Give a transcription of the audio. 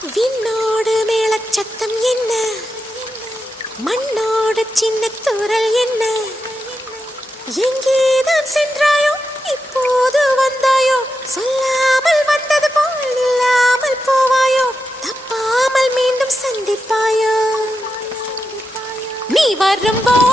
விண்ணோடு மேளச்சத்தம் என்ன, மண்ணோடு சின்ன தூரல் என்ன, எங்கேதான் சென்றாயோ இப்போது வந்தாயோ, சொல்லாமல் வந்தது போல் இல்லாமல் போவாயோ, தப்பாமல் மீண்டும் சந்திப்பாயோ, நீ வரும்போ